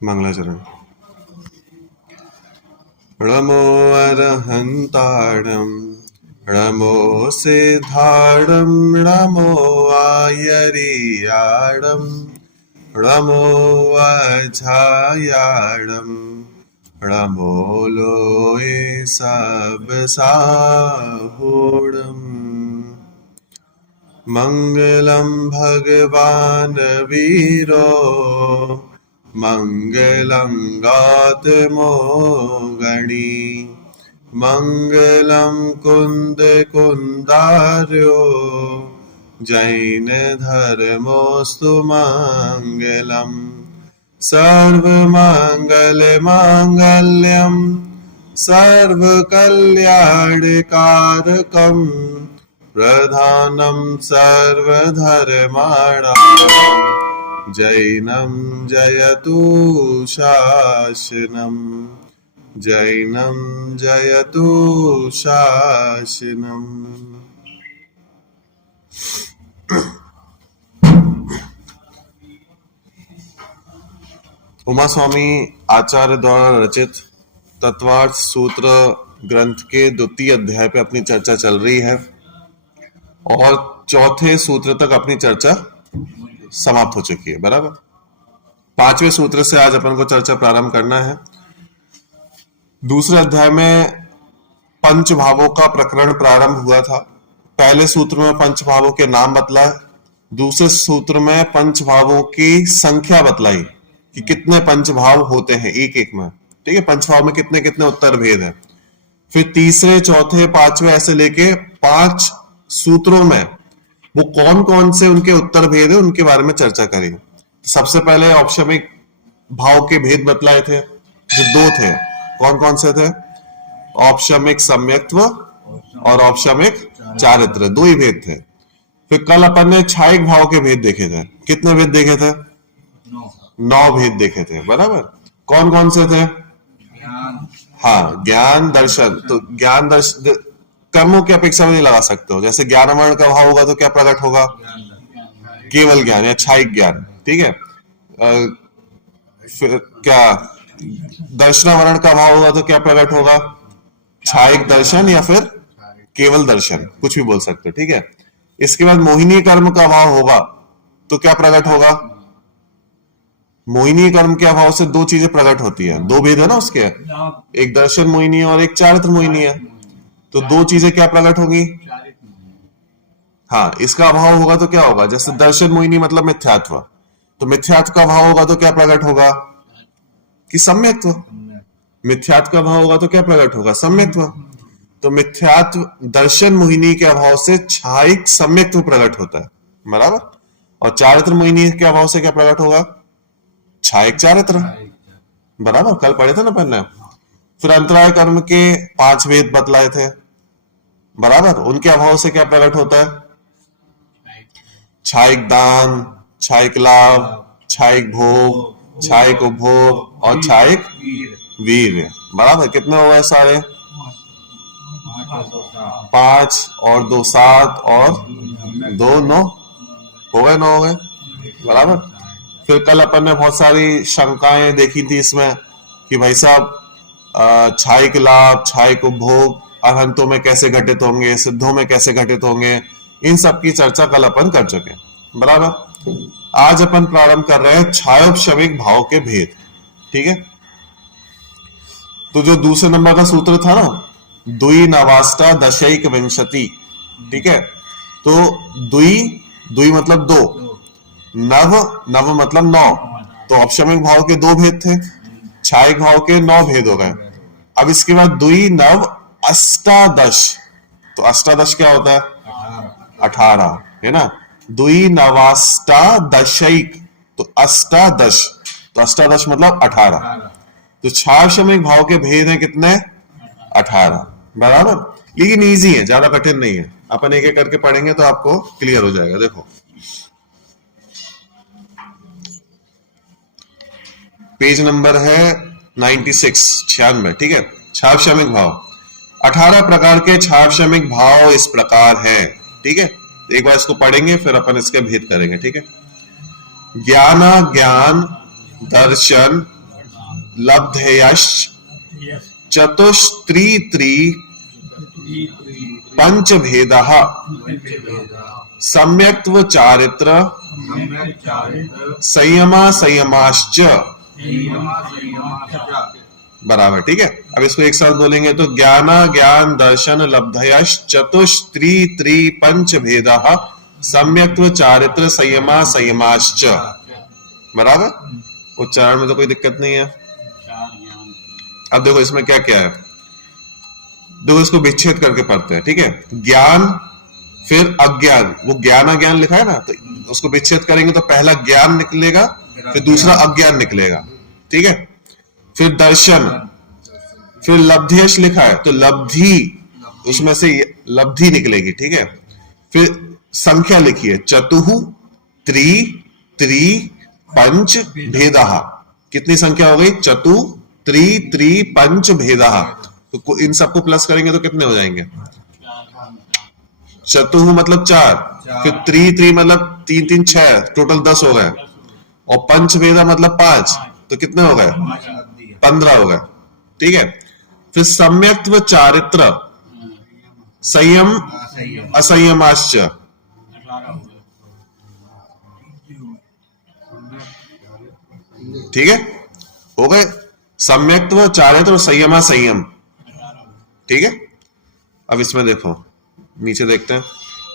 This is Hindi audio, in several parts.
मंगलाचरण। नमो अरहंताणं नमो सिद्धाणं नमो आयरियाणं नमो अजायाणं नमो लोये सब साहुणम्। मंगलम भगवान वीरो मंगलम गौतमो गणी मंगलम कुंद कुंदार्यो जैन धर्मोस्तु मंगलम सर्वमंगल मांगल्यम सर्वकल्याणकारकम प्रधानं सर्वधर्माणां जैनं जयतु शासनम् जैनं जयतु शासनम्। उमा स्वामी आचार्य द्वारा रचित तत्वार्थ सूत्र ग्रंथ के द्वितीय अध्याय पे अपनी चर्चा चल रही है और चौथे सूत्र तक अपनी चर्चा समाप्त हो चुकी है। बराबर, पांचवें सूत्र से आज अपन को चर्चा प्रारंभ करना है। दूसरे अध्याय में पंच भावों का प्रकरण प्रारंभ हुआ था। पहले सूत्र में पंच भावों के नाम बतलाए, दूसरे सूत्र में पंच भावों की संख्या बतलाई कि कितने पंच भाव होते हैं एक एक में। ठीक है, पंच भाव में कितने कितने उत्तर भेद है। फिर तीसरे चौथे पांचवें ऐसे लेके 5 सूत्रों में वो कौन कौन से उनके उत्तर भेद है उनके बारे में चर्चा करेंगे। सबसे पहले औपशमिक भाव के भेद बतलाए थे जो 2 थे। कौन कौन से थे? औपशमिक सम्यक्त्व और औपशमिक चारित्र, 2 ही भेद थे। फिर कल अपन ने छायिक भाव के भेद देखे थे। कितने भेद देखे थे? 9 भेद देखे थे। बराबर, कौन कौन से थे? हाँ, ज्ञान दर्शन। तो ज्ञान दर्शन कर्मों की अपेक्षा में नहीं लगा सकते हो। जैसे ज्ञान वर्ण का भाव होगा तो क्या प्रकट होगा? केवल ज्ञान या छायिक ज्ञान। ठीक है, फिर क्या दर्शन वर्ण का भाव होगा तो क्या प्रकट होगा? छायिक दर्शन या फिर केवल दर्शन, कुछ भी बोल सकते हो। ठीक है, इसके बाद मोहिनी कर्म का भाव होगा तो क्या प्रकट होगा? मोहिनी कर्म के अभाव से 2 चीजें प्रकट होती है। 2 भेद है ना उसके, एक दर्शन मोहिनी है और एक चारित्र मोहिनी है। तो 2 चीजें क्या प्रकट होगी? हाँ, इसका अभाव होगा तो क्या होगा? जैसे दर्शन मोहिनी मतलब मिथ्यात्व, तो मिथ्यात्व का भाव होगा तो क्या प्रकट होगा? कि सम्यक्त्व। मिथ्यात्व का भाव होगा तो क्या प्रकट होगा? सम्यक्त्व। तो मिथ्यात्व दर्शन मोहिनी के अभाव से छायिक सम्यक्त्व प्रकट होता है। बराबर, और चारित्र मोहिनी के अभाव से क्या प्रकट होगा? छायिक चारित्र। बराबर, कल पढ़े थे ना पहले। फिर अंतराय कर्म के 5 भेद बतलाए थे। बराबर, उनके अभाव से क्या प्रकट होता है? छायिक दान, छायिक लाभ, छायिक भोग, छायिक उपभोग और छायिक वीर्य। बराबर, कितने हो गए सारे? 5 और 2 7 और 2 9 हो गए, 9 हो गए। बराबर, फिर कल अपन ने बहुत सारी शंकाएं देखी थी इसमें कि भाई साहब छायिक लाभ, छायिक उपभोग अरहंतों में कैसे घटित होंगे, सिद्धों में कैसे घटित होंगे, इन सब की चर्चा कल अपन कर चुके। बराबर, आज अपन प्रारंभ कर रहे हैं छायोपशमिक भाव के भेद। ठीक है, तो जो दूसरे नंबर का सूत्र था ना, द्वि नवाष्टा दशैक विंशति। ठीक है, तो द्वि मतलब 2, नव मतलब 9। तो औपशमिक भाव के 2 भेद थे, छायिक भाव के 9 भेद हो गए। अब इसके बाद द्वि नव अष्टादश, तो अष्टादश क्या होता है? 18 है ना। द्वि नवाष्टादशैक, तो अष्टादश, तो अष्टादश मतलब 18। तो छायोपशमिक भाव के भेद हैं कितने? 18। बराबर, लेकिन इजी है, ज्यादा कठिन नहीं है। अपन एक एक करके पढ़ेंगे तो आपको क्लियर हो जाएगा। देखो, पेज नंबर है 96। ठीक है, छायोपशमिक भाव 18 प्रकार के छायोपशमिक भाव इस प्रकार है। ठीक है, एक बार इसको पढ़ेंगे फिर अपन इसके भेद करेंगे। ठीक है, ज्ञान, ज्ञान, दर्शन, लब्धयश्च चतुस्त्री पंच भेदः सम्यक्त्व चारित्र संयमा संयमाश्च। बराबर, ठीक है। अब इसको एक साथ बोलेंगे तो ज्ञान ज्ञान दर्शन लब्धयश्च चतुस्त्री पंच भेदः सम्यक्त्व चारित्र संयमा संयमाश्च। बराबर, उच्चारण में तो कोई दिक्कत नहीं है। अब देखो इसमें क्या क्या है, देखो इसको विच्छेद करके पढ़ते हैं, ठीक है। ज्ञान फिर अज्ञान, वो ज्ञान अज्ञान लिखा है ना, तो उसको विच्छेद करेंगे तो पहला ज्ञान निकलेगा, फिर दूसरा अज्ञान निकलेगा, ठीक है। फिर दर्शन, फिर लब्ध्यश लिखा है तो लब्धि, उसमें से लब्धि निकलेगी, ठीक है। फिर संख्या लिखिए, चतुः त्री पंच भेदः, कितनी संख्या हो गई, चतु त्री पंच भेदः। तो इन सबको प्लस करेंगे तो कितने हो जाएंगे, चतुः मतलब 4, फिर त्री मतलब 3 3 6, टोटल 10 हो गए, और पंच भेदा मतलब 5, तो कितने हो गए, 15 हो गए, ठीक है। फिर सम्यक्त्व चारित्र संयम असंयमाश्च, ठीक है, हो गए सम्यक्त्व चारित्र और संयमा संयम, ठीक है। अब इसमें देखो, नीचे देखते हैं,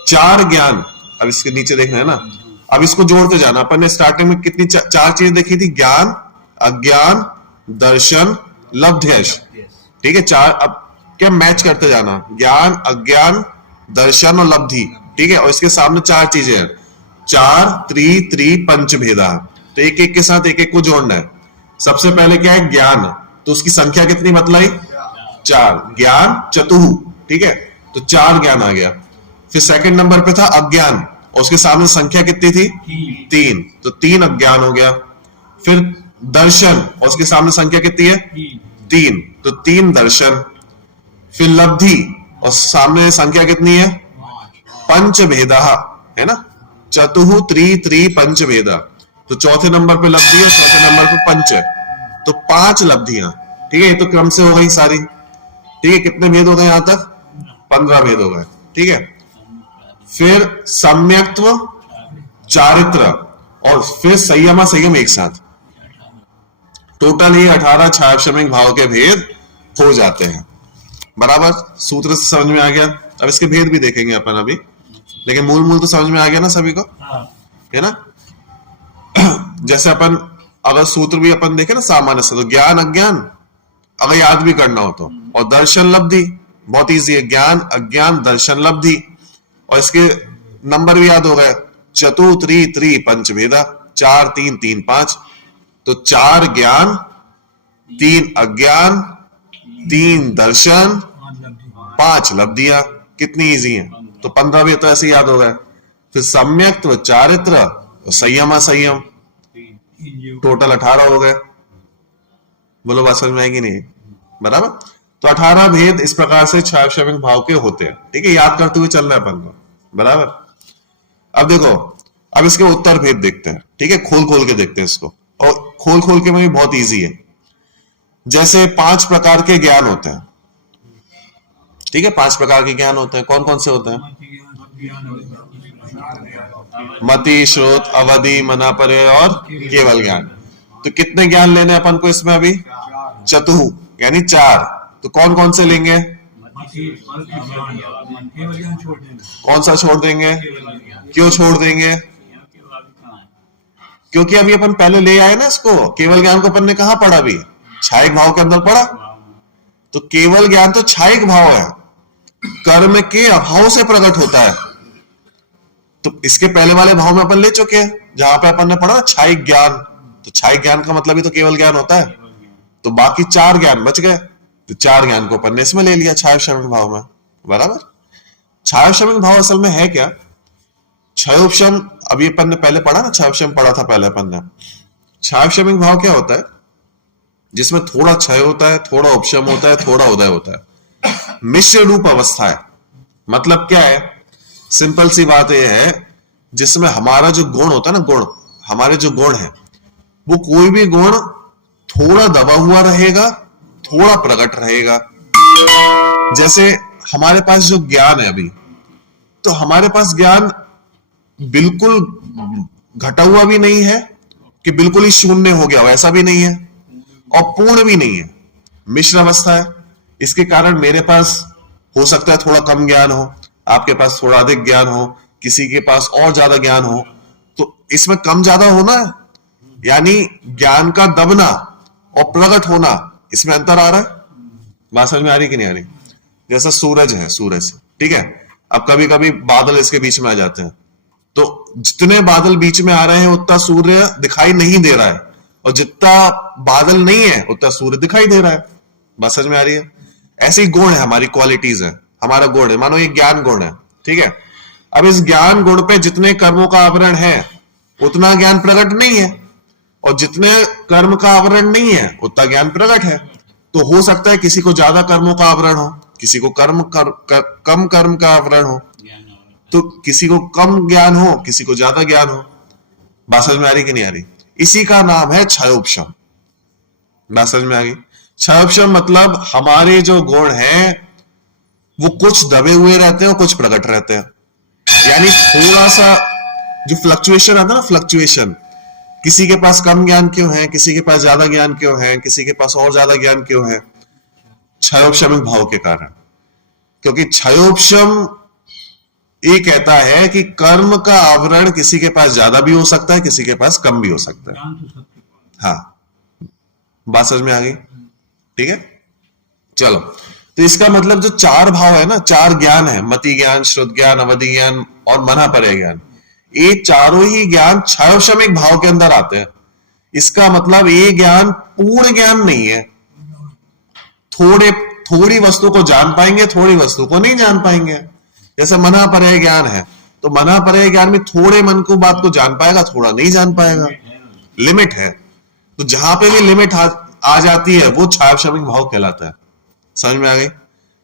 4 ज्ञान, अब इसके नीचे देखना है ना, अब इसको जोड़ते जाना। अपन ने स्टार्टिंग में कितनी 4 चीजें देखी थी, ज्ञान अज्ञान दर्शन लब्ध्यश, ठीक है। 4, अब क्या मैच करते जाना, ज्ञान अज्ञान दर्शन और लब्धि, ठीक है। और इसके सामने 4 चीजें हैं, 4 त्री पंच भेदा, तो एक एक के साथ एक एक को जोड़ना है। सबसे पहले क्या है, ज्ञान, तो उसकी संख्या कितनी बतलाई, 4, ज्ञान चतुः, ठीक है, तो 4 ज्ञान आ गया। फिर सेकंड नंबर पे था अज्ञान, और उसके सामने संख्या कितनी थी, 3, तो 3 अज्ञान हो गया। फिर दर्शन, और उसके सामने संख्या कितनी है, 3, तो 3 दर्शन। फिर लब्धि, और सामने संख्या कितनी है, पंच भेदा, है ना, चतुः त्री पंच भेदा, तो चौथे नंबर पे लब्धि है, चौथे नंबर पे पंच है, तो 5 लब्धियां, ठीक है। ये तो क्रम से हो गई सारी, ठीक है। कितने भेद हो गए यहां तक, 15 भेद हो गए, ठीक है। फिर सम्यक्त्व चारित्र और फिर संयमा संयम एक साथ, टोटल ये 18 छायाक्षमिक भाव के भेद हो जाते हैं। बराबर, सूत्र से समझ में आ गया। अब इसके भेद भी देखेंगे अपन अभी, लेकिन मूल तो समझ में आ गया ना सभी को, है ना। जैसे अपन अगर सूत्र भी अपन देखे ना सामान्य से, तो ज्ञान अज्ञान अगर याद भी करना हो तो, और दर्शन लब्धि बहुत इजी है, ज्ञान अज्ञान दर्शन लब्धि, और इसके नंबर भी याद हो गए, चतु त्री पंच भेदा, 4 3 3 5, तो 4 ज्ञान 3 अज्ञान 3 दर्शन 5 लब्धियां, कितनी इजी है। तो 15 भी तो ऐसे याद हो गए। फिर सम्यक्त्व चारित्र संयम असंयम, टोटल 18 हो गए। बोलो बात समझ में आएगी नहीं, बराबर। तो 18 भेद इस प्रकार से छायाक्षमिक भाव के होते हैं, ठीक है। याद करते हुए चलना है अपन को, बराबर। अब देखो, अब इसके उत्तर भेद देखते हैं, ठीक है, खोल खोल के देखते हैं इसको, और खोल खोल के में भी बहुत इजी है। जैसे 5 प्रकार के ज्ञान होते हैं, ठीक है, 5 प्रकार के ज्ञान होते हैं। कौन कौन से होते हैं, मति श्रोत अवधि मनापरे और केवल ज्ञान। तो कितने ज्ञान लेने अपन को इसमें अभी, चतुः यानी 4, तो कौन कौन से लेंगे, कौन सा छोड़ देंगे, क्यों छोड़ देंगे, क्योंकि अभी अपन पहले ले आए ना इसको, केवल ज्ञान को अपन ने कहां पढ़ा, अभी छायिक भाव के अंदर पढ़ा। तो केवल ज्ञान तो छायिक भाव है, कर्म के अभाव से प्रकट होता है, तो इसके पहले वाले भाव में अपन ले चुके हैं, जहां पे अपन ने पढ़ा छायिक ज्ञान, तो छायिक ज्ञान का मतलब ही तो केवल ज्ञान होता है। तो बाकी 4 ज्ञान बच गए, तो 4 ज्ञान को अपन ने इसमें ले लिया छायाक्षमिक भाव में, बराबर। छायाक्षमिक भाव असल में है क्या, क्षयोपशम, अभी अपन ने पहले पढ़ा ना, क्षयोपशम पढ़ा था पहले अपन ने। छायाक्षमिक भाव क्या होता है, जिसमें थोड़ा क्षय होता है, थोड़ा उपशम होता है, थोड़ा उदय होता है, मिश्र रूप अवस्था है। मतलब क्या है, सिंपल सी बात यह है, जिसमें हमारा जो गुण होता है ना, गुण, हमारे जो गुण है, वो कोई भी गुण थोड़ा दबा हुआ रहेगा, थोड़ा प्रकट रहेगा। जैसे हमारे पास जो ज्ञान है अभी, तो हमारे पास ज्ञान बिल्कुल घटा हुआ भी नहीं है कि बिल्कुल ही शून्य हो गया, वैसा भी नहीं है और पूर्ण भी नहीं है, मिश्र अवस्था है। इसके कारण मेरे पास हो सकता है थोड़ा कम ज्ञान हो, आपके पास थोड़ा अधिक ज्ञान हो, किसी के पास और ज्यादा ज्ञान हो। तो इसमें कम ज्यादा होना, यानी ज्ञान का दबना और प्रकट होना, इसमें अंतर आ रहा है। बात समझ में आ रही कि नहीं आ रही? जैसा सूरज है, सूरज, ठीक है, अब कभी कभी बादल इसके बीच में आ जाते हैं, तो जितने बादल बीच में आ रहे हैं उतना सूर्य दिखाई नहीं दे रहा है, और जितना बादल नहीं है उतना सूर्य दिखाई दे रहा है। बात समझ में आ रही है? ऐसे ही गुण है, हमारी क्वालिटीज है, हमारा गुण है, मानो ये ज्ञान गुण है, ठीक है। अब इस ज्ञान गुण पे जितने कर्मों का आवरण है उतना ज्ञान प्रकट नहीं है, और जितने कर्म का आवरण नहीं है उतना ज्ञान प्रकट है। तो हो सकता है किसी को ज्यादा कर्मों का आवरण हो, किसी को कम कर्म का आवरण हो, तो किसी को कम ज्ञान हो, किसी को ज्यादा ज्ञान हो। बात समझ में आ रही कि नहीं आ रही? इसी का नाम है क्षयोपशम। बात समझ में आ गई? क्षयोपशम मतलब हमारे जो गुण हैं वो कुछ दबे हुए रहते हैं और कुछ प्रकट रहते हैं, यानी थोड़ा सा जो फ्लक्चुएशन आता है ना, फ्लक्चुएशन, किसी के पास कम ज्ञान क्यों है, किसी के पास ज्यादा ज्ञान क्यों है, किसी के पास और ज्यादा ज्ञान क्यों है? क्षयोपशमिक भाव के कारण। क्योंकि क्षयोपशम ये कहता है कि कर्म का आवरण किसी के पास ज्यादा भी हो सकता है, किसी के पास कम भी हो सकता है। हाँ, बात समझ में आ गई? ठीक है, चलो। तो इसका मतलब जो चार भाव है ना, चार ज्ञान है, मति ज्ञान, श्रुत ज्ञान, अवधि ज्ञान और मनापरय ज्ञान, ये चारों ही ज्ञान क्षयोपशमिक भाव के अंदर आते हैं। इसका मतलब ये ज्ञान पूर्ण ज्ञान नहीं है, थोड़ी वस्तु को जान पाएंगे, थोड़ी वस्तु को नहीं जान पाएंगे। जैसे मनापरय ज्ञान है, तो मनापरय ज्ञान में थोड़े मन को बात को जान पाएगा, थोड़ा नहीं जान पाएगा, लिमिट है। तो जहां पे भी लिमिट आ जाती है वो क्षयोपशमिक भाव कहलाता है। समझ में आ गई?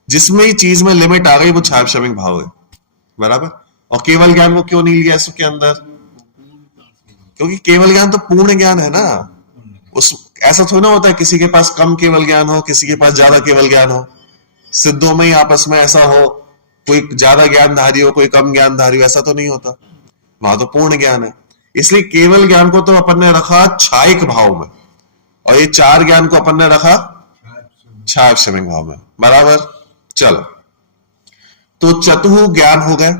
जिसमें ही चीज में लिमिट आ गई वो क्षयोपशमिक भाव है, बराबर। और केवल ज्ञान को क्यों नहीं लिया इसके अंदर? क्योंकि केवल ज्ञान तो पूर्ण ज्ञान है ना। उस ऐसा थोड़ा ना होता है किसी के पास कम केवल ज्ञान हो, किसी के पास ज्यादा केवल ज्ञान हो। सिद्धों में ही आपस में ऐसा हो, कोई ज्यादा ज्ञानधारी हो, कोई कम ज्ञानधारी हो, ऐसा तो नहीं होता। वहां तो पूर्ण ज्ञान है। इसलिए केवल ज्ञान को तो अपन ने रखा क्षायिक भाव में, और ये चार ज्ञान को अपन ने रखा क्षयोपशमिक भाव में, बराबर। चलो, तो चतुः ज्ञान हो गए।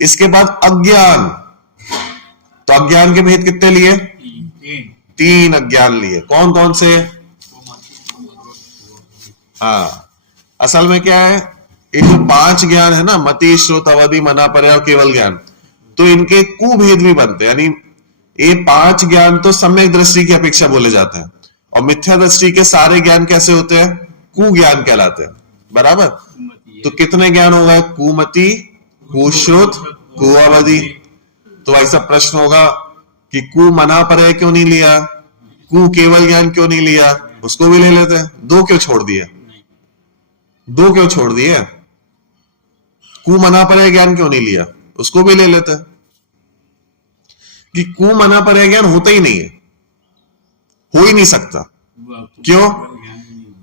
इसके बाद अज्ञान। तो अज्ञान के भेद कितने लिए? तीन अज्ञान लिए। कौन कौन से? हाँ, असल में क्या है, ये जो पांच ज्ञान है ना, मति, श्रुत, अवधि, मनापरय और केवल ज्ञान, तो इनके कुभेद भी बनते हैं। यानी ये पांच ज्ञान तो सम्यक दृष्टि की अपेक्षा बोले जाते हैं, और मिथ्या दृष्टि के सारे ज्ञान कैसे होते हैं? कुज्ञान कहलाते हैं, बराबर। तो कितने ज्ञान हो गए? कुमति, कुश्रुत, कुअवधि। तो ऐसा प्रश्न होगा कि कु मनापरय क्यों नहीं लिया, कु केवल ज्ञान क्यों नहीं लिया? उसको भी ले लेते हैं। दो क्यों छोड़ दिए? दो क्यों छोड़ दिए? कु मनापरय ज्ञान क्यों नहीं लिया? उसको भी ले लेते हैं। कि कु मनापरय ज्ञान होता ही नहीं है, हो ही नहीं सकता। क्यों?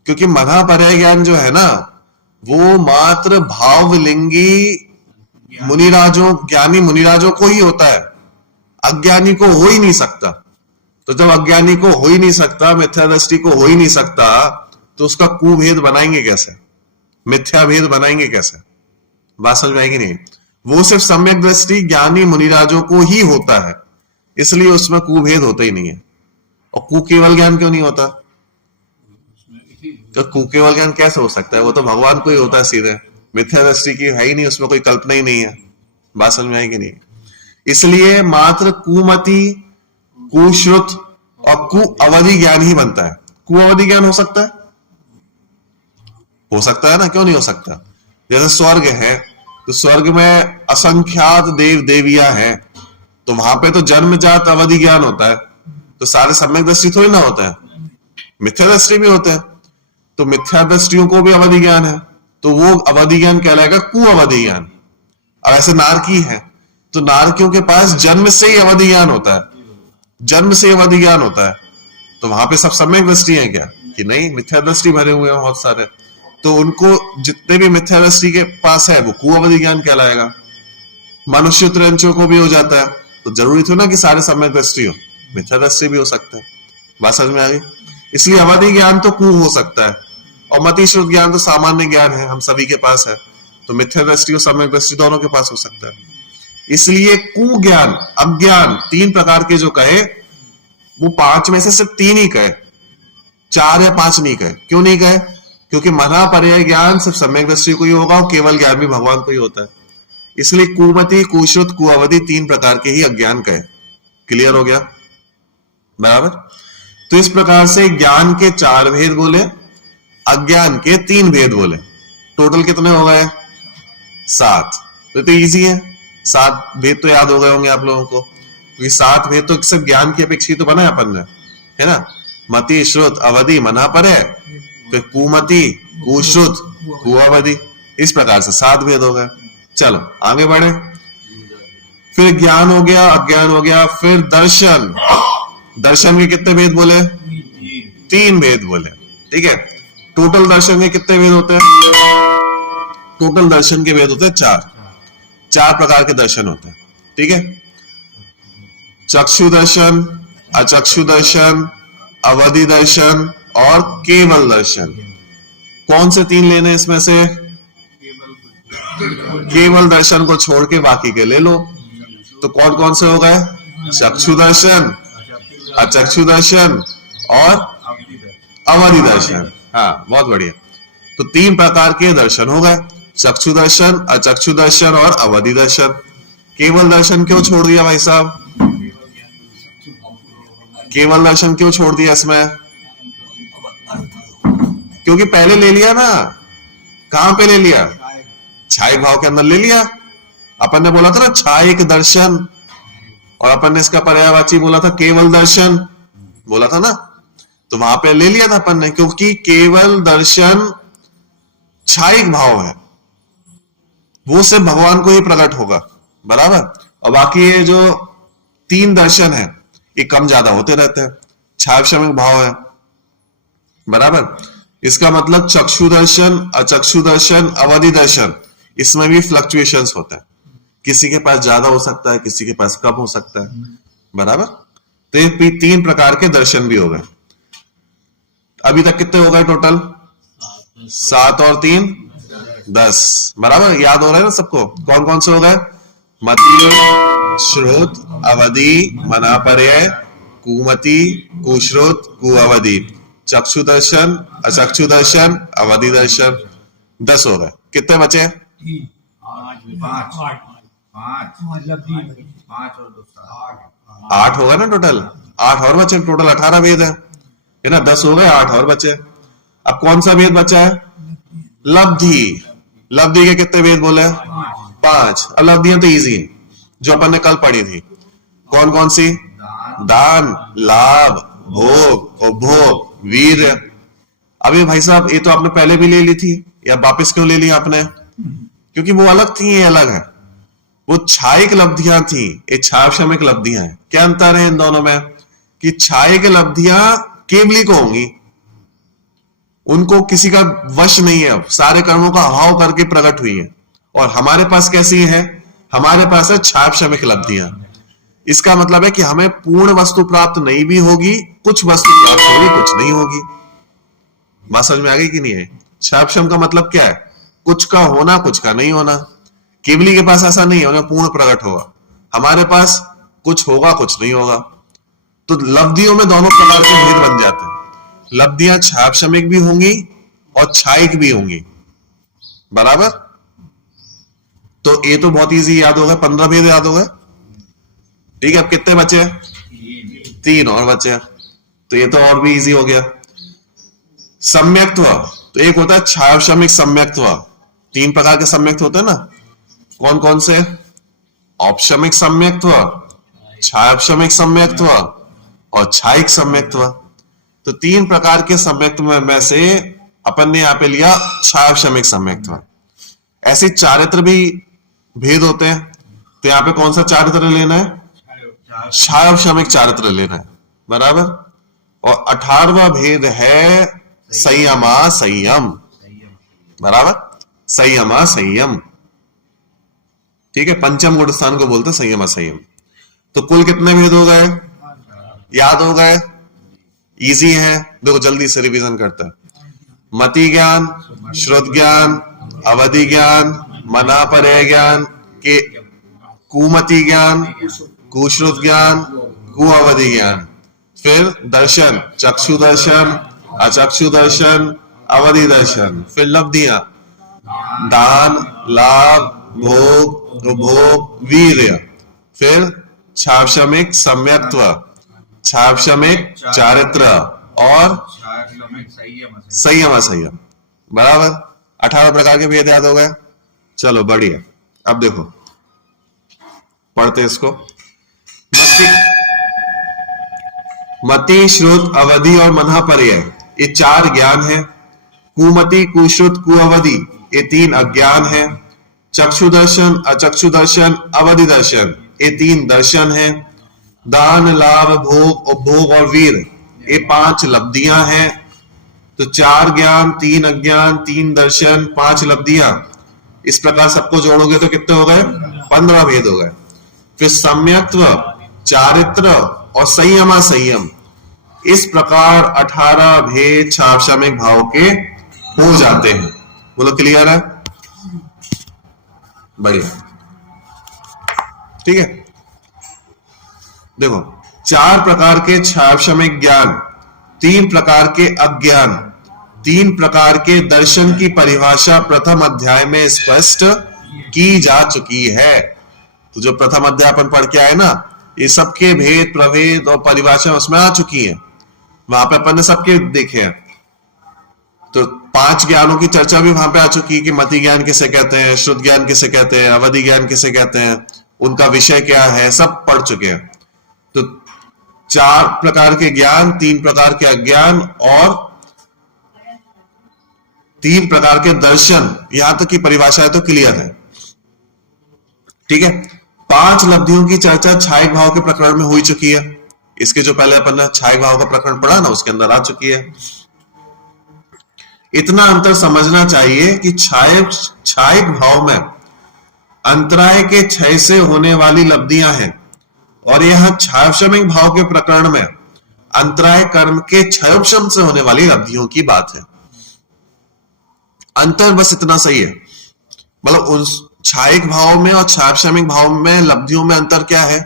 क्योंकि मनापरय ज्ञान जो है ना, वो मात्र भावलिंगी मुनिराजों, ज्ञानी मुनिराजों को ही होता है, अज्ञानी को हो ही नहीं सकता। तो जब अज्ञानी को हो ही नहीं सकता, मिथ्या दृष्टि को हो ही नहीं सकता, तो उसका कुभेद बनाएंगे कैसे? मिथ्या भेद बनाएंगे कैसे? बात समझ में आएगी नहीं? वो सिर्फ सम्यक दृष्टि ज्ञानी मुनिराजों को ही होता है, इसलिए उसमें कुभेद होता ही नहीं है। और कु केवल ज्ञान क्यों नहीं होता? तो कु केवल ज्ञान कैसे हो सकता है? वो तो भगवान को ही होता है सीधे, मिथ्या दृष्टि की है ही नहीं, उसमें कोई कल्पना ही नहीं है। बात समझ में आएगी नहीं? इसलिए मात्र कुमति, कुश्रुत और कुअवधि ज्ञान ही बनता है। कुअवधि ज्ञान हो सकता है? हो सकता है ना, क्यों नहीं हो सकता? जैसे स्वर्ग है, तो स्वर्ग में असंख्यात देव देवियां हैं, तो वहां पे तो जन्मजात अवधि ज्ञान होता है। तो सारे सम्यक दृष्टि थोड़ी ना होता है, मिथ्या दृष्टि भी होते हैं। तो मिथ्या दृष्टियों को भी अवधि ज्ञान है, तो वो अवधि ज्ञान कहलाएगा कुअवधि ज्ञान। और ऐसे नारकी है, तो नारकियों के पास जन्म से ही अवधि ज्ञान होता है, जन्म से अवधि ज्ञान होता है। तो वहां पे सब सम्यक दृष्टि है क्या? कि नहीं, मिथ्या दृष्टि भरे हुए हैं बहुत सारे। तो उनको जितने भी मिथ्या दृष्टि के पास है वो कुअवधि ज्ञान कहलाएगा। मनुष्य त्रंचों को भी हो जाता है, तो जरूरी थोड़ा ना कि सारे सम्यक दृष्टि हो, मिथ्या दृष्टि भी हो सकता है। बात समझ में आ गई? इसलिए अवधि ज्ञान तो कु हो सकता है, और मति श्रुत ज्ञान तो सामान्य ज्ञान है, हम सभी के पास है। तो मिथ्या दृष्टि और सम्यक दृष्टि दोनों के पास हो सकता है। इसलिए कु ज्ञान, अज्ञान, तीन प्रकार के जो कहे वो पांच में से सिर्फ तीन ही कहे, चार या पांच नहीं कहे। क्यों नहीं कहे? क्योंकि मना पर्याय ज्ञान सिर्फ सम्यक दृष्टि को ही होगा और केवल ज्ञान भी भगवान को ही होता है। इसलिए कुमति, कुश्रुत, कुअवधि तीन प्रकार के ही अज्ञान कहे। क्लियर हो गया? बराबर। तो इस प्रकार से ज्ञान के चार भेद बोले, अज्ञान के तीन भेद बोले। टोटल कितने हो गए? 7। तो इजी है, 7 भेद तो याद हो गए होंगे आप लोगों को, क्योंकि 7 भेद तो सिर्फ ज्ञान की अपेक्षा तो बना है अपन ने, है ना। मति, श्रुत, अवधि, मना पर्याय, फिर कुमति, कुश्रुत, कुअवधि, इस प्रकार से 7 भेद हो गए। चलो आगे बढ़े। फिर ज्ञान हो गया, अज्ञान हो गया, फिर दर्शन। दर्शन के कितने भेद बोले? 3 भेद बोले। ठीक है। टोटल दर्शन के कितने भेद होते हैं? टोटल दर्शन के भेद होते हैं 4। 4 प्रकार के दर्शन होते हैं। ठीक है। चक्षु दर्शन, अचक्षु दर्शन, अवधि दर्शन और केवल दर्शन। कौन से 3 लेने इसमें से? केवल दर्शन को छोड़ के बाकी के ले लो। तो कौन कौन से हो गए? चक्षु दर्शन, अचक्षु दर्शन और अवधि दर्शन। हाँ, बहुत बढ़िया। तो 3 प्रकार के दर्शन हो गए, चक्षु दर्शन, अचक्षु दर्शन और अवधि दर्शन। केवल दर्शन क्यों छोड़ दिया भाई साहब? केवल दर्शन क्यों छोड़ दिया इसमें? क्योंकि पहले ले लिया ना। कहां पे ले लिया? छाई भाव के अंदर ले लिया। अपन ने बोला था ना छायिक दर्शन, और अपन ने इसका पर्यायवाची बोला था केवल दर्शन, बोला था ना। तो वहां पे ले लिया था अपन ने, क्योंकि केवल दर्शन छायिक भाव है, वो सिर्फ भगवान को ही प्रकट होगा। बराबर। और बाकी ये जो 3 दर्शन है ये कम ज्यादा होते रहते हैं, छायाक्षमिक भाव है। बराबर। इसका मतलब चक्षु दर्शन, अचक्षु दर्शन, अवधि दर्शन, इसमें भी फ्लक्चुएशंस होता है। किसी के पास ज्यादा हो सकता है, किसी के पास कम हो सकता है। बराबर। तो ये 3 प्रकार के दर्शन भी हो गए। अभी तक कितने हो गए टोटल? 7 और 3 10। बराबर। याद हो रहा है ना सबको? कौन कौन से हो गए? मति, श्रुत, अवधि, मना पर्याय, कुमति, कुश्रुत, कुअवधि, चक्षु दर्शन, अचक्षु दर्शन, अवधि दर्शन। 10 हो गए। कितने बचे? 8 हो गए ना टोटल। 8 और बचे, टोटल 18 भेद है ना। 10 हो गए, 8 और बचे। अब कौन सा भेद बचा है? लब्धि। लब्धि के कितने भेद बोले? 5। अब लब्धियां तो इजी है, जो अपन ने कल पढ़ी थी। कौन कौन सी? दान, लाभ, भोग, उपभोग, वीर। अभी भाई साहब ये तो आपने पहले भी ले ली थी, या वापस क्यों ले ली आपने? क्योंकि वो अलग थी, ये अलग है। वो छायिक लब्धियां थी, ये छायाक्षमिक लब्धियां हैं। क्या अंतर है इन दोनों में? कि छायिक लब्धियां केवली को होंगी, उनको किसी का वश नहीं है, सारे कर्मों का अभाव करके प्रकट हुई है। और हमारे पास कैसी है? हमारे पास है छायाक्षमिक लब्धियां। इसका मतलब है कि हमें पूर्ण वस्तु प्राप्त नहीं भी होगी, कुछ वस्तु प्राप्त होगी, कुछ नहीं होगी। बात समझ में आ गई कि नहीं है? छायाक्षम का मतलब क्या है? कुछ का होना, कुछ का नहीं होना। केवली के पास ऐसा नहीं है, उन्हें पूर्ण प्रकट होगा। हमारे पास कुछ होगा, कुछ नहीं होगा। तो लब्धियों में दोनों प्रकार के भेद बन जाते हैं। लब्धियां छायाक्षमिक भी होंगी और छायिक भी होंगी। बराबर। तो ये तो बहुत इजी याद होगा, 15 भेद याद होगा। ठीक है। अब कितने बचे? 3 और बचे। तो ये तो और भी इजी हो गया। सम्यक्त्व, तो एक होता है छायाक्षमिक सम्यक्त्व। 3 प्रकार के सम्यक्त्व होते हैं ना। कौन कौन से? औपशमिक सम्यक्त्व, छायाक्षमिक सम्यक्त्व और छायिक सम्यक्त्व। तो 3 प्रकार के सम्यक्त्व में से अपन ने यहां पे लिया छायाक्षमिक सम्यक्त्व। ऐसे चारित्र भी भेद होते हैं, तो यहां पे कौन सा चारित्र लेना है? छायाक्षमिक चारित्र लेना है। बराबर। और 18वां भेद है संयमा संयम, बराबर, संयमा संयम। ठीक है, पंचम गुण स्थान को बोलते संयमा संयम। तो कुल कितने भेद हो गए, याद हो गए, इजी है। देखो जल्दी से रिवीजन करते हैं। मति ज्ञान, श्रुत ज्ञान, अवधि ज्ञान, मनापरय ज्ञान के, कुमति ज्ञान, कुश्रुत ज्ञान, कुअवधि ज्ञान। फिर दर्शन, चक्षु दर्शन, अचक्षु दर्शन, अवधि दर्शन। फिर लब्धियां, दान, लाभ, भोग, उपभोग, वीर्य। फिर छावशमिक सम्यक्त्व, छावशमिक चारित्र और संयम असंयम, बराबर। 18 प्रकार के भेद याद हो गए। चलो बढ़िया, अब देखो पढ़ते इसको। मति, श्रुत, अवधि और मनापर्य ये 4 ज्ञान है। कुमति, कुश्रुत, कुअवधि ये 3 अज्ञान है। चक्षु दर्शन, अचक्षु दर्शन, अवधि दर्शन ये 3 दर्शन है। दान, लाभ, भोग, उपभोग और वीर ये 5 लब्धियां हैं। तो 4 ज्ञान, 3 अज्ञान, 3 दर्शन, 5 लब्धियां, इस प्रकार सबको जोड़ोगे तो कितने हो गए, 15 भेद हो गए। फिर सम्यक्त्व, चारित्र और संयमा संयम, इस प्रकार 18 भेद छावशमिक भाव के हो जाते हैं। बोलो क्लियर है, बढ़िया। ठीक है, देखो 4 प्रकार के छावशमिक ज्ञान, 3 प्रकार के अज्ञान, 3 प्रकार के दर्शन की परिभाषा प्रथम अध्याय में स्पष्ट की जा चुकी है। तो जो प्रथम अध्याय अपन पढ़ के आए ना, ये सबके भेद, प्रभेद और परिभाषा उसमें आ चुकी है। वहां पे अपन ने सबके देखे हैं। तो 5 ज्ञानों की चर्चा भी वहां पे आ चुकी है कि मति ज्ञान किसे कहते हैं, श्रुत ज्ञान किसे कहते हैं, अवधि ज्ञान किसे कहते हैं, उनका विषय क्या है, सब पढ़ चुके हैं। तो 4 प्रकार के ज्ञान, 3 प्रकार के अज्ञान और 3 प्रकार के दर्शन, यहां तक की परिभाषा है तो क्लियर है। ठीक है, 5 लब्धियों की चर्चा छायक भाव के प्रकरण में हो चुकी है। इसके जो पहले अपन ने छायक भाव का प्रकरण पढ़ा ना, उसके अंदर आ चुकी है। इतना अंतर समझना चाहिए कि छायक भाव में अंतराय के क्षय से होने वाली लब्धियां हैं, और यह छावशमिक भाव के प्रकरण में अंतराय कर्म के क्षयोपशम से होने वाली लब्धियों की बात है। अंतर बस इतना सही है, मतलब उस छायक भाव में और छावशमिक भाव में लब्धियों में अंतर क्या है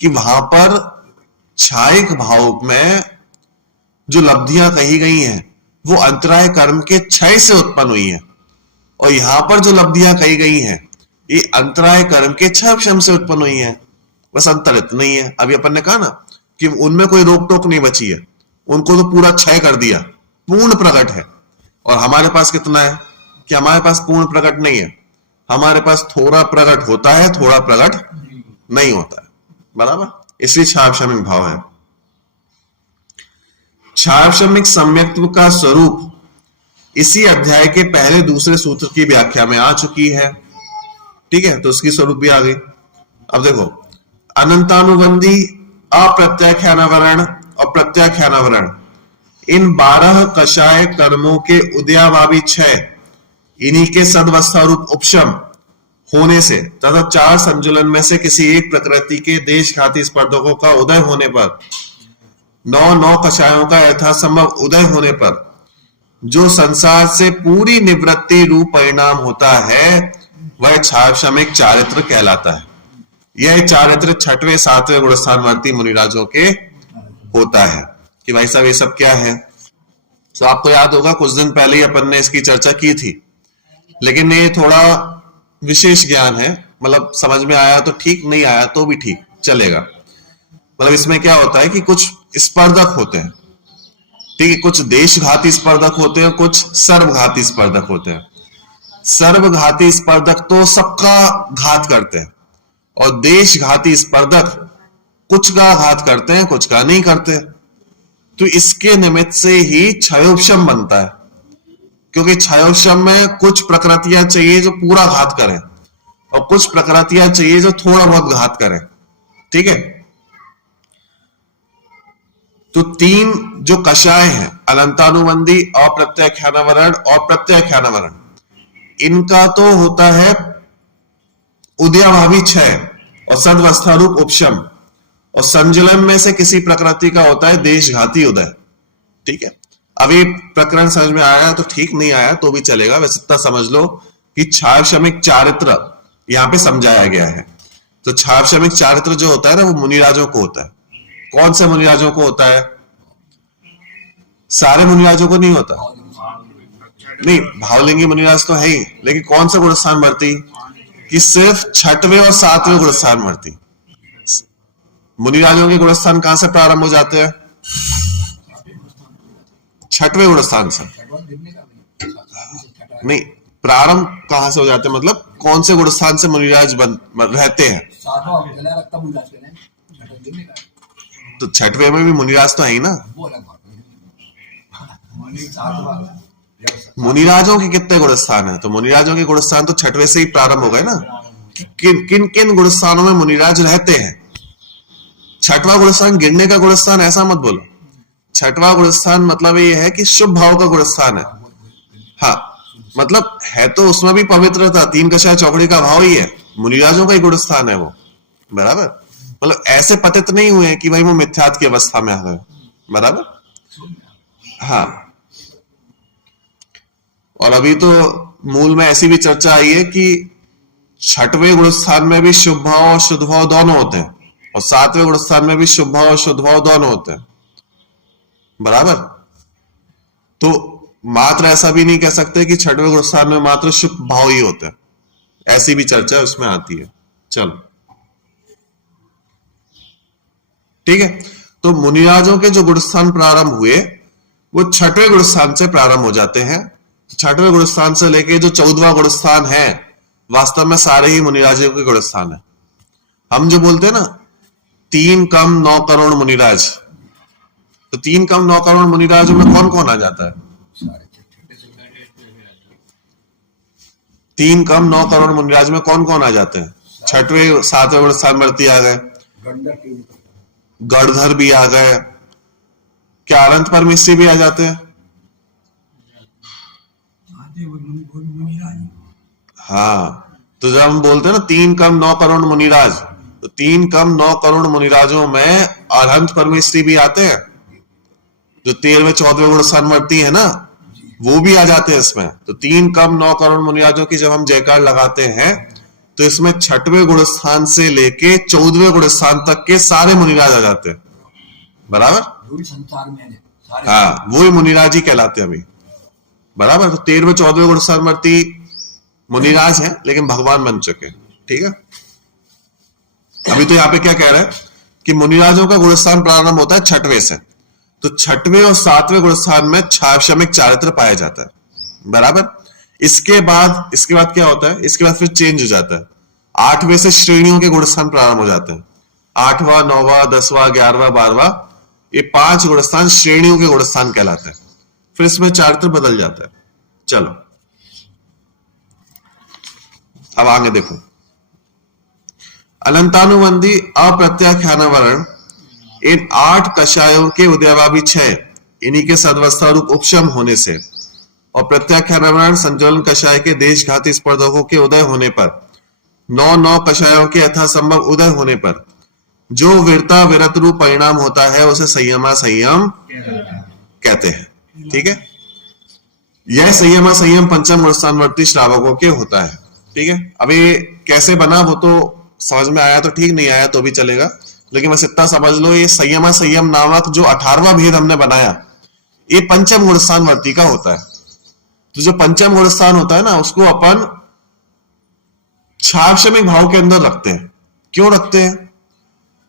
कि वहां पर छायक भाव में जो लब्धियां कही गई हैं वो अंतराय कर्म के क्षय से उत्पन्न हुई है, और यहां पर जो लब्धियां कही गई हैं ये अंतराय कर्म के क्षयक्षम से उत्पन्न हुई है। बस अंतर इतना ही है। अभी अपन ने कहा ना कि उनमें कोई रोक टोक नहीं बची है, उनको तो पूरा क्षय कर दिया, पूर्ण प्रकट है। और हमारे पास कितना है कि हमारे पास पूर्ण प्रकट नहीं है, हमारे पास थोड़ा प्रकट होता है, थोड़ा प्रकट नहीं होता है, बराबर। इसलिए छावशमिक भाव है। छावशमिक सम्यक्त्व का स्वरूप इसी अध्याय के पहले दूसरे सूत्र की व्याख्या में आ चुकी है। ठीक है, तो उसकी स्वरूप भी आ गई। अब देखो, अनंतानुबंधी, अप्रत्याख्यानावरण और प्रत्याख्यानावरण, इन 12 कषाय कर्मों के उदयाभावी क्षय, इन्हीं के सदवस्था रूप उपशम होने से तथा 4 संजुलन में से किसी एक प्रकृति के देशघाती स्पर्धकों का उदय होने पर, 9 कषायों का यथासंभव उदय होने पर जो संसार से पूरी निवृत्ति रूप परिणाम होता है वह छावशमिक चारित्र कहलाता है। यह चारित्र 6वें 7वें गुणस्थानवर्ती मुनिराजों के होता है। कि भाई साहब ये सब क्या है, तो आपको याद होगा कुछ दिन पहले ही अपन ने इसकी चर्चा की थी, लेकिन ये थोड़ा विशेष ज्ञान है, मतलब समझ में आया तो ठीक, नहीं आया तो भी ठीक चलेगा। मतलब इसमें क्या होता है कि कुछ स्पर्धक होते हैं, ठीक है, कुछ देशघाती स्पर्धक होते हैं, कुछ सर्वघाती स्पर्धक होते हैं। सर्वघाती स्पर्धक तो सबका घात करते हैं, और देशघाती स्पर्धक कुछ का घात करते हैं, कुछ का नहीं करते। तो इसके निमित्त से ही क्षयोपशम बनता है, क्योंकि क्षयोपशम में कुछ प्रकृतियां चाहिए जो पूरा घात करें, और कुछ प्रकृतियां चाहिए जो थोड़ा बहुत घात करें। ठीक है, तो तीन जो कषाय हैं, अलंतानुबंधी, अप्रत्याख्यानवरण और प्रत्याख्यानवरण, इनका तो होता है उदयाभावी क्षय और सद्वस्थारूप उपशम, और संजुलन में से किसी प्रकृति का होता है देशघाती उदय। ठीक है, अभी प्रकरण समझ में आया तो ठीक, नहीं आया तो भी चलेगा, वैसे इतना समझ लो कि छावशमिक चारित्र यहां पे समझाया गया है। तो छावशमिक चारित्र जो होता है ना, वो मुनिराजों को होता है। कौन से मुनिराजों को होता है? सारे मुनिराजों को नहीं होता, नहीं, भावलिंगी मुनिराज तो है ही, लेकिन कौन सा गुणस्थान भरती? कि सिर्फ छठवें और सातवें गुणस्थान भरती। मुनिराजों के गुणस्थान कहां से प्रारंभ हो जाते हैं? छठवें गुणस्थान से। नहीं, प्रारंभ कहां से हो जाते हैं, मतलब कौन से गुणस्थान से मुनिराज रहते हैं? तो छठवें में भी मुनिराज तो है ही ना। मुनिराजों के कितने गुणस्थान है? तो मुनिराजों के गुणस्थान तो छठवें से ही प्रारंभ हो गए ना। किन किन किन गुणस्थानों में मुनिराज रहते हैं? छठवां गुणस्थान गिरने का गुणस्थान ऐसा मत बोलो। छठवां गुणस्थान मतलब ये है कि शुभ भाव का गुणस्थान है। हाँ, मतलब है तो उसमें भी पवित्रता, तीन कषाय चौकड़ी का भाव ही है, मुनिराजों का ही गुणस्थान है वो, बराबर। मतलब ऐसे पतित नहीं हुए कि भाई वो मिथ्यात्व की अवस्था में आ गए, बराबर। हाँ, और अभी तो मूल में ऐसी भी चर्चा आई है कि छठवें गुणस्थान में भी शुभ भाव और शुद्ध भाव दोनों होते हैं, और सातवें गुणस्थान में भी शुभ भाव और शुद्ध भाव दोनों होते हैं, बराबर। तो मात्र ऐसा भी नहीं कह सकते कि छठवें गुणस्थान में मात्र शुभ भाव ही होते हैं, ऐसी भी चर्चा उसमें आती है। चलो ठीक है, तो मुनिराजों के जो गुणस्थान प्रारंभ हुए वो छठवें गुणस्थान से प्रारंभ हो जाते हैं। छठवें गुणस्थान से लेके जो 14वां गुणस्थान है, वास्तव में सारे ही मुनिराजों के गुणस्थान है। हम जो बोलते हैं ना 3 कम 9 करोड़ मुनिराज, तो 3 कम 9 करोड़ मुनिराजों में कौन कौन आ जाता है? 3 कम 9 करोड़ मुनिराज में कौन कौन आ जाते हैं? छठवें सातवें गुणस्थान वर्ती आ गए, गणधर भी आ गए, क्या अनंत परमेश्वरी भी आ जाते हैं? हाँ, तो जब हम बोलते हैं ना 3 कम 9 करोड़ मुनिराज, तो 3 कम 9 करोड़ मुनिराजों में अनंत परमेश्वरी भी आते हैं, जो 13वें 14वें गुणस्थान वर्ती है ना, वो भी आ जाते हैं इसमें। तो 3 कम 9 करोड़ मुनिराजों की जब हम जयकार लगाते हैं तो इसमें छठवें गुणस्थान से लेके 14वें गुणस्थान तक के सारे मुनिराज आ जाते हैं, बराबर। हाँ, वो ही मुनिराज ही कहलाते हैं अभी, बराबर। तो 13वें 14वें गुणस्थान वर्ती मुनिराज है, लेकिन भगवान बन चुके। ठीक है, अभी तो यहाँ पे क्या कह रहा है कि मुनिराजों का गुणस्थान प्रारंभ होता है छठवें से, तो छठवें और सातवें गुणस्थान में छावशमिक चारित्र पाया जाता है, बराबर। इसके बाद क्या होता है? इसके बाद फिर चेंज हो जाता है, 8वें से श्रेणियों के गुणस्थान प्रारंभ हो जाते हैं। 8वां 9वां 10वां 11वां 12वां, ये 5 गुणस्थान श्रेणियों के गुणस्थान कहलाते हैं। फिर इसमें चारित्र बदल जाता है। चलो अब आगे देखो, अलंतानुबंधी अप्रत्याख्यानवरण, इन 8 कषायों के उदयभावी क्षय, इन्हीं के सदवस्था रूप उपशम होने से, और प्रत्याख्यानवरण संचलन कषाय के देशघाती स्पर्धकों के उदय होने पर, 9 कषायों के यथासंभव उदय होने पर जो वीरता विरत रूप परिणाम होता है उसे संयमा संयम कहते हैं। ठीक है, यह संयमा संयम पंचम गुणस्थानवर्ती श्रावकों के होता है। ठीक है, अभी कैसे बना वो तो समझ में आया तो ठीक, नहीं आया तो भी चलेगा, लेकिन बस इतना समझ लो, ये संयमा संयम नामक जो 18वां भेद हमने बनाया, ये पंचम गुणस्थानवर्ती का होता है। तो जो पंचम गुणस्थान होता है ना, उसको अपन छावशमिक भाव के अंदर रखते हैं। क्यों रखते हैं?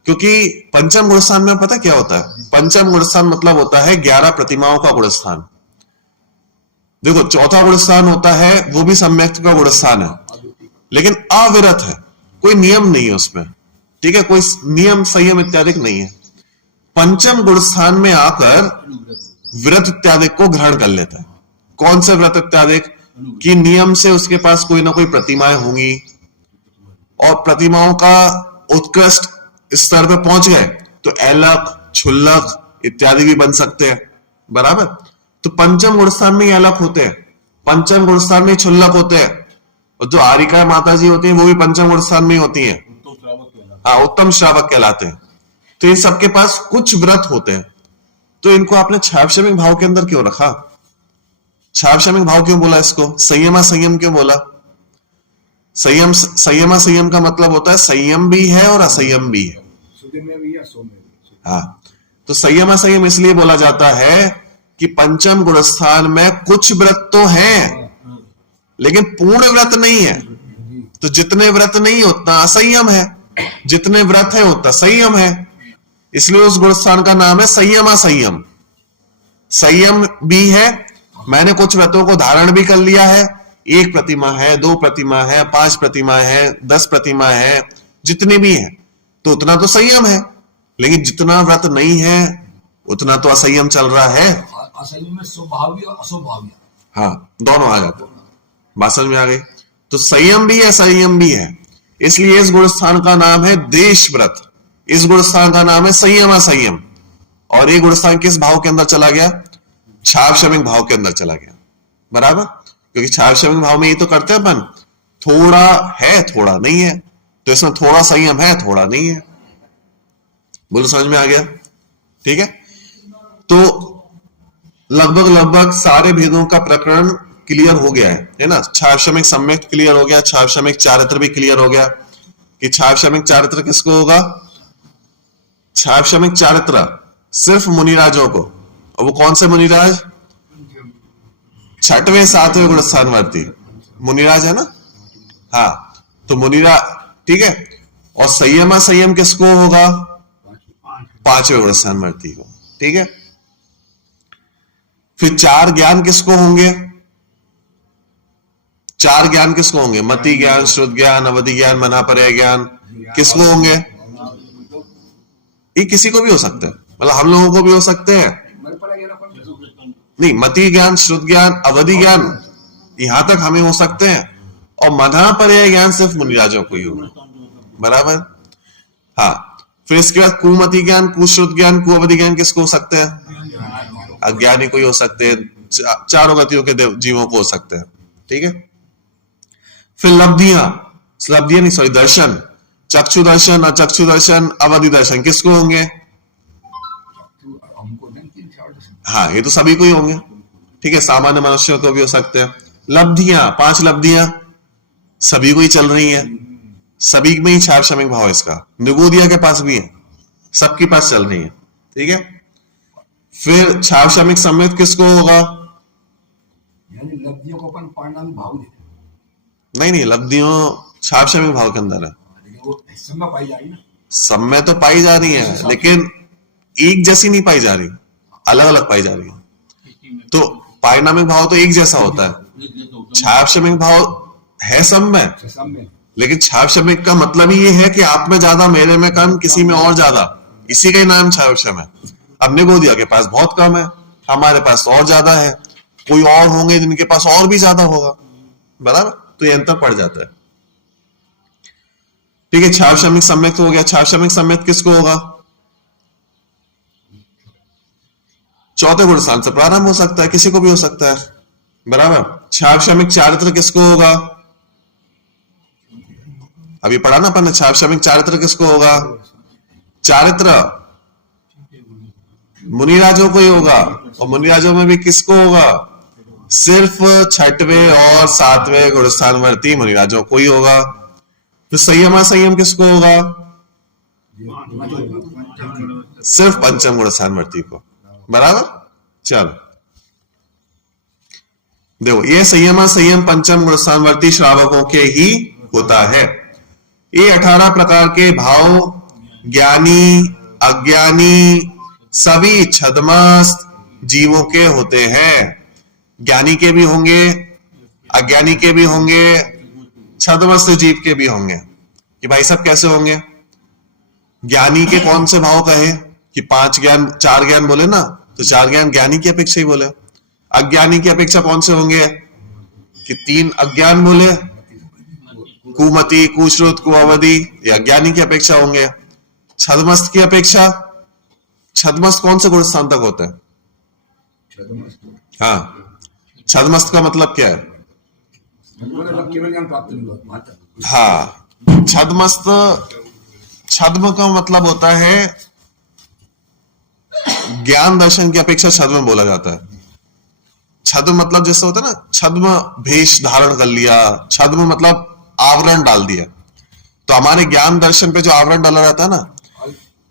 क्योंकि पंचम गुणस्थान में पता क्या होता है? पंचम गुणस्थान मतलब होता है 11 प्रतिमाओं का गुणस्थान। देखो, चौथा गुणस्थान होता है वो भी सम्यक्त का गुणस्थान है, लेकिन अविरत है, कोई नियम नहीं है उसमें। ठीक है, कोई नियम संयम इत्यादि नहीं है। पंचम गुणस्थान में आकर व्रत इत्यादि को ग्रहण कर लेता है। कौन से व्रत इत्यादि? कि नियम से उसके पास कोई ना कोई प्रतिमाएं होंगी, और प्रतिमाओं का उत्कृष्ट स्तर पे पहुंच गए तो ऐलक, छुल्लक, इत्यादि भी बन सकते हैं, बराबर। तो पंचम गुण स्थान में ये अलग होते हैं, पंचम गुण स्थान में क्षुल्लक होते हैं, और जो आरिका माता जी होती है वो भी पंचम गुण स्थान में होती है, हाँ उत्तम श्रावक कहलाते हैं। तो इन सबके पास कुछ व्रत होते हैं, तो इनको आपने छावशमिक भाव के अंदर क्यों रखा? छावशमिक भाव क्यों बोला इसको? संयमा संयम क्यों बोला? संयमा संयम का मतलब होता है संयम भी है और असंयम भी है, हाँ। तो संयमा संयम इसलिए बोला जाता है कि पंचम गुण स्थान में कुछ व्रत तो हैं लेकिन पूर्ण व्रत नहीं है। तो जितने व्रत नहीं उतना असंयम है, जितने व्रत है उतना संयम है, इसलिए उस गुण स्थान का नाम है संयमा संयम। संयम भी है, मैंने कुछ व्रतों को धारण भी कर लिया है, 1 प्रतिमा है, 2 प्रतिमा है, 5 प्रतिमा है, 10 प्रतिमा है, जितने भी है तो उतना तो संयम है, लेकिन जितना व्रत नहीं है उतना तो असंयम चल रहा है। असंयम में स्वभावी और अस्वभावी, हाँ दोनों आ जाते, बात समझ में आ गई। तो संयम भी है संयम भी है, इसलिए इस गुण स्थान का नाम है देश व्रत, इस गुण स्थान का नाम है संयमा संयम। और ये गुण स्थान किस भाव के अंदर चला गया? छावशमिक भाव के अंदर चला गया, बराबर। क्योंकि छावशमिक भाव में ये तो करते हैं अपन, थोड़ा है थोड़ा नहीं है, तो इसमें थोड़ा संयम है थोड़ा नहीं है। बोलो समझ में आ गया? ठीक है। तो लगभग सारे भेदों का प्रकरण क्लियर हो गया है ना। छावशमिक सम्यक क्लियर हो गया, छावशमिक चारित्र भी क्लियर हो गया कि छावशमिक चारित्र किसको होगा। छावशमिक चारित्र सिर्फ मुनिराजों को, और वो कौन से मुनिराज? 6वें 7वें गुण स्थानवर्ती मुनिराज है ना, हाँ। तो मुनिराज, ठीक है। और संयमा संयम किसको होगा? 5वें गुण स्थानवर्ती को, ठीक है। फिर 4 ज्ञान किसको होंगे? 4 ज्ञान किसको होंगे? मति ज्ञान, श्रुत ज्ञान, अवधि ज्ञान, मनापर्याय ज्ञान किसको होंगे? ये किसी को भी हो सकता है, मतलब हम लोगों को भी हो सकते हैं। नहीं, मति ज्ञान, श्रुत ज्ञान, अवधि ज्ञान यहां तक हमें हो सकते हैं, और मनापर्याय ज्ञान सिर्फ मुनिराजों को ही होगा, बराबर। हाँ, फिर इसके बाद कुमति ज्ञान, कुश्रुत ज्ञान, कुअवधि ज्ञान किसको हो सकते हैं? अज्ञानी को ही हो सकते हैं, चारों गतियों के जीवों को हो सकते हैं, ठीक है। फिर लब्धियां नहीं सॉरी दर्शन, चक्षु दर्शन, अचक्षु दर्शन, अवधि दर्शन किसको होंगे? हाँ, ये तो सभी को ही होंगे, ठीक है। सामान्य मनुष्यों को भी हो सकते हैं। लब्धियां, 5 लब्धियां सभी को ही चल रही हैं, सभी में ही छावशमिक भाव है इसका। निगोदिया के पास भी है, सबके पास चल रही है, ठीक है। फिर छावशमिक सम्यक किसको होगा? यानी लब्धियों को अपन परिणामी भाव देते। नहीं, लब्धियों छावशमिक भाव के अंदर है, वो समय पाई जा रही ना, समय तो पाई जा रही है लेकिन एक जैसी नहीं पाई जा रही, अलग अलग पाई जा रही है। तो पारिणामिक भाव तो एक जैसा होता है, छावशमिक भाव है सब में, लेकिन छावशमिक का मतलब ही ये है कि आप में ज्यादा, मेरे में कम, किसी में और ज्यादा, इसी का ही नाम छावशम है। अब निगोदिया के पास बहुत कम है, हमारे पास और ज्यादा है, कोई और होंगे जिनके पास और भी ज्यादा होगा, बराबर। तो ये अंतर पड़ जाता है, ठीक है। छावशमिक सम्यक तो हो गया। छावशमिक सम्यक किसको होगा? 4थे गुण स्थान से प्रारंभ हो सकता है, किसी को भी हो सकता है, बराबर। छावशमिक चारित्र किसको होगा? अभी पढ़ा ना अपन ने, छावशमिक चारित्र किसको होगा? चारित्र मुनिराजों को ही होगा, और मुनिराजों में भी किसको होगा? सिर्फ 6वें और 7वें गुण स्थानवर्ती मुनिराजों को ही होगा। तो संयमा संयम किसको होगा? सिर्फ पंचम गुण स्थानवर्ती को, बराबर। चलो देखो, ये संयमा संयम पंचम गुण स्थानवर्ती श्रावकों के ही होता है। ये 18 प्रकार के भाव ज्ञानी अज्ञानी सभी छद्मस्त जीवों के होते हैं। ज्ञानी के भी होंगे, अज्ञानी के भी होंगे, छद्मस्त जीव के भी होंगे। कि भाई सब कैसे होंगे? ज्ञानी के कौन से भाव कहे कि 5 ज्ञान 4 ज्ञान बोले ना, तो 4 ज्ञान ज्ञानी की अपेक्षा ही बोले। अज्ञानी की अपेक्षा कौन से होंगे कि 3 अज्ञान बोले, कुमति, कुश्रुत, कुअवधि, ये अज्ञानी की अपेक्षा होंगे। छद्मस्त की अपेक्षा छदमस्त कौन से गुण स्थान तक होता है? छदमस्त हाँ, छदमस्त का मतलब क्या है? मतलब केवल ज्ञान प्राप्त नहीं हुआ मात्र। हाँ, छदमस्त, छद्म का मतलब होता है ज्ञान दर्शन की अपेक्षा छद्म बोला जाता है। छद्म मतलब जैसे होता है ना, छद्म भेष धारण कर लिया, छद्म मतलब आवरण डाल दिया। तो हमारे ज्ञान दर्शन पे जो आवरण डाला रहता है ना,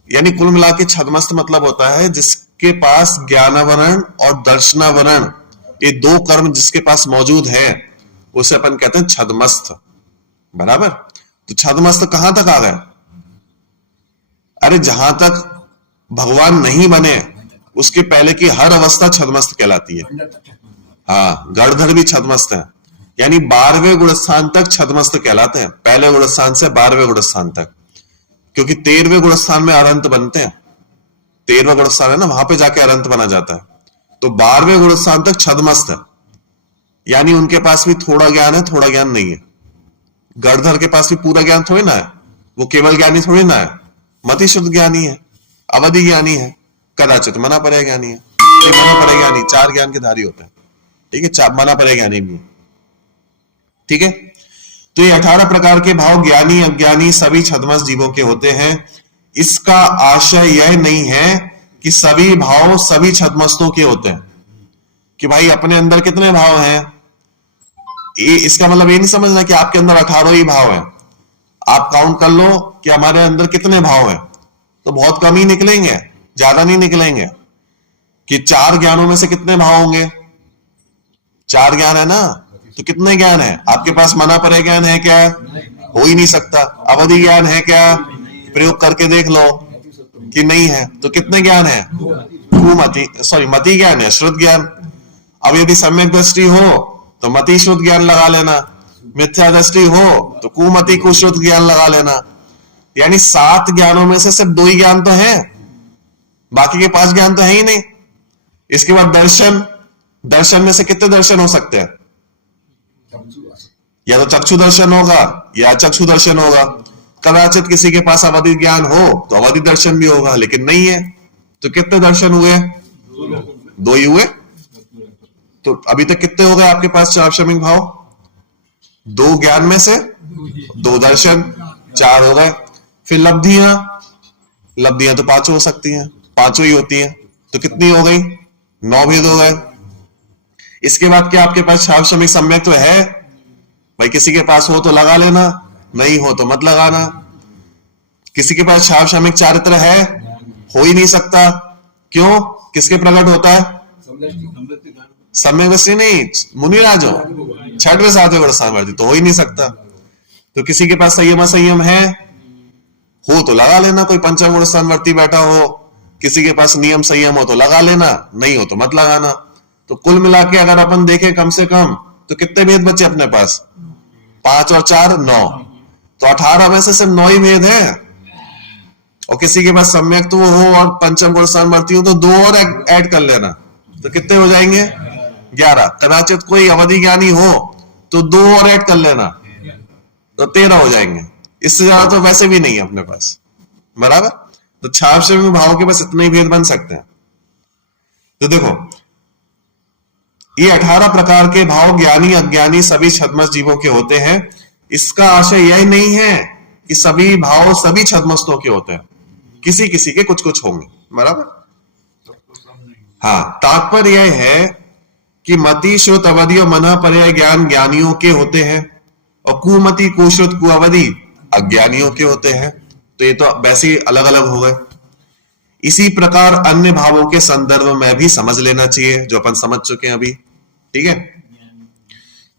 यानी कुल मिला के छद्मस्त मतलब होता है जिसके पास ज्ञानावरण और दर्शनावरण, ये दो कर्म जिसके पास मौजूद है, उसे अपन कहते हैं छद्मस्त। बराबर। तो छद्मस्त कहां तक आ गए? अरे जहां तक भगवान नहीं बने उसके पहले की हर अवस्था छद्मस्त कहलाती है। अंदर तक छदमस्त। हाँ, गणधर भी छद्मस्त है, यानी 12वें गुण स्थान तक छद्मस्त कहलाते हैं, पहले गुण स्थान से 12वें गुण स्थान तक। क्योंकि 13वें गुण स्थान में अरंत बनते हैं, 13वां गुण स्थान है ना, वहां पे जाके अरंत बना जाता है। तो 12वें गुण स्थान तक छद्मस्त है, यानी उनके पास भी थोड़ा ज्ञान है, थोड़ा ज्ञान नहीं है। गणधर के पास भी पूरा ज्ञान थोड़ी ना है, वो केवल ज्ञानी थोड़ी ना है, मति शुद्ध ज्ञानी है, अवधि ज्ञानी है, कदाचित मना परे ज्ञानी है। ये मना परे ज्ञानी 4 ज्ञान के धारी होते हैं, ठीक है, मना परे ज्ञानी भी है, ठीक है। तो ये 18 प्रकार के भाव ज्ञानी अज्ञानी सभी छद्मस्त जीवों के होते हैं। इसका आशय यह नहीं है कि सभी भाव सभी छद्मस्तों के होते हैं, कि भाई अपने अंदर कितने भाव हैं, ये इसका मतलब ये नहीं समझना कि आपके अंदर 18 ही भाव हैं। आप काउंट कर लो कि हमारे अंदर कितने भाव हैं, तो बहुत कम ही निकलेंगे, ज्यादा नहीं निकलेंगे। कि 4 ज्ञानों में से कितने भाव होंगे? 4 ज्ञान है ना, तो कितने ज्ञान है आपके पास? मना परे ज्ञान है क्या? हो ही नहीं सकता। अवधि ज्ञान है क्या? प्रयोग करके देख लो कि नहीं है। तो कितने ज्ञान है? कुमति, सॉरी मति ज्ञान है, श्रुत ज्ञान। अब यदि सम्यक दृष्टि हो तो मति श्रुत ज्ञान लगा लेना, मिथ्या दृष्टि हो तो कुमति कुश्रुत ज्ञान लगा लेना। यानी 7 ज्ञानों में से सिर्फ 2 ही ज्ञान तो है, बाकी के 5 ज्ञान तो है ही नहीं। इसके बाद दर्शन, दर्शन में से कितने दर्शन हो सकते हैं? या तो चक्षु दर्शन होगा या चक्षु दर्शन होगा। कदाचित किसी के पास अवधि ज्ञान हो तो अवधि दर्शन भी होगा, लेकिन नहीं है। तो कितने दर्शन हुए? 2 ही हुए। तो अभी तक कितने हो गए आपके पास चार भाव? 2 ज्ञान में से 2 दर्शन, 4 हो गए। फिर लब्धियां, लब्धियां तो 5 हो सकती हैं, 5 ही होती हैं, तो कितनी हो गई? 9 भेद हो गए। इसके बाद क्या आपके पास शावशमिक सम्यक तो है? भाई किसी के पास हो तो लगा लेना, नहीं हो तो मत लगाना। किसी के पास शावशमिक चारित्र है? हो ही नहीं सकता। क्यों? किसके प्रकट होता है? सम्यक दृष्टि नहीं, मुनिराजो 6वें 7वें गुण सामर्थ्य, तो हो ही नहीं सकता। तो किसी के पास संयम असंयम है? हो तो लगा लेना, कोई पंचम गुण स्थानवर्ती बैठा हो, किसी के पास नियम संयम हो तो लगा लेना, नहीं हो तो मत लगाना। तो कुल मिला के अगर अपन देखें कम से कम तो कितने भेद बचे अपने पास? 5 और 4 9, तो 18 में से सिर्फ 9 ही भेद है। और किसी के पास सम्यक तो हो और पंचम गुण स्थानवर्ती हो तो 2 और ऐड कर लेना, तो कितने हो जाएंगे? 11। कदाचित कोई अवधि ज्ञानी हो तो 2 और ऐड कर लेना, तो 13 हो जाएंगे। इससे ज्यादा तो वैसे भी नहीं है अपने पास, बराबर। तो छावशमिक भाव के बस इतने ही भेद बन सकते हैं। तो देखो, ये 18 प्रकार के भाव ज्ञानी अज्ञानी सभी छद्मस्त जीवों के होते हैं। इसका आशय यह नहीं है कि सभी भाव सभी छद्मस्तों के होते हैं, किसी किसी के कुछ कुछ होंगे, बराबर। हाँ, तात्पर्य यह है कि मति श्रुत अवधि और मना पर्याय ज्ञान ज्ञानियों के होते हैं और कुमति कुश्रुत कुअवधि अज्ञानियों के होते हैं। तो ये तो वैसे ही अलग अलग हो गए। इसी प्रकार अन्य भावों के संदर्भ में भी समझ लेना चाहिए, जो अपन समझ चुके हैं अभी, ठीक है।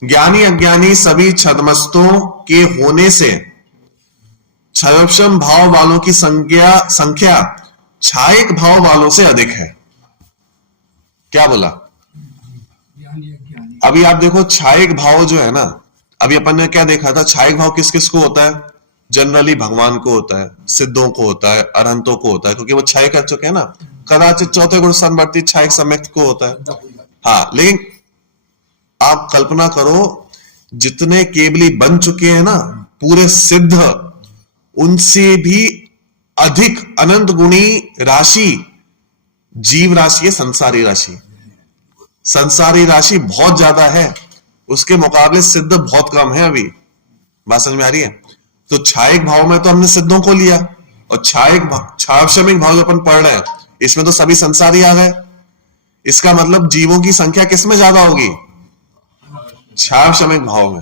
ज्ञानी अज्ञानी सभी छद्मस्तों के होने से छद्म भाव वालों की संख्या छायक भाव वालों से अधिक है। क्या बोला? अभी आप देखो, छायक भाव जो है ना, अभी अपन ने क्या देखा था? छायक भाव किस किस को होता है? जनरली भगवान को होता है, सिद्धों को होता है, अरहंतों को होता है, क्योंकि वो छाय कर चुके हैं ना। कदाचित चौथे गुण संवर्ती छायक सम्यक को होता है। हाँ, लेकिन आप कल्पना करो, जितने केवली बन चुके हैं ना पूरे सिद्ध, उनसे भी अधिक अनंत गुणी राशि जीव राशि है संसारी राशि। संसारी राशि बहुत ज्यादा है, उसके मुकाबले सिद्ध बहुत कम है। अभी बात समझ में आ रही है? तो छायिक भाव में तो हमने सिद्धों को लिया, और छावशमिक भाव जो अपन पढ़ रहे हैं इसमें तो सभी संसारी आ गए। इसका मतलब जीवों की संख्या किसमें ज्यादा होगी? छावशमिक भाव में।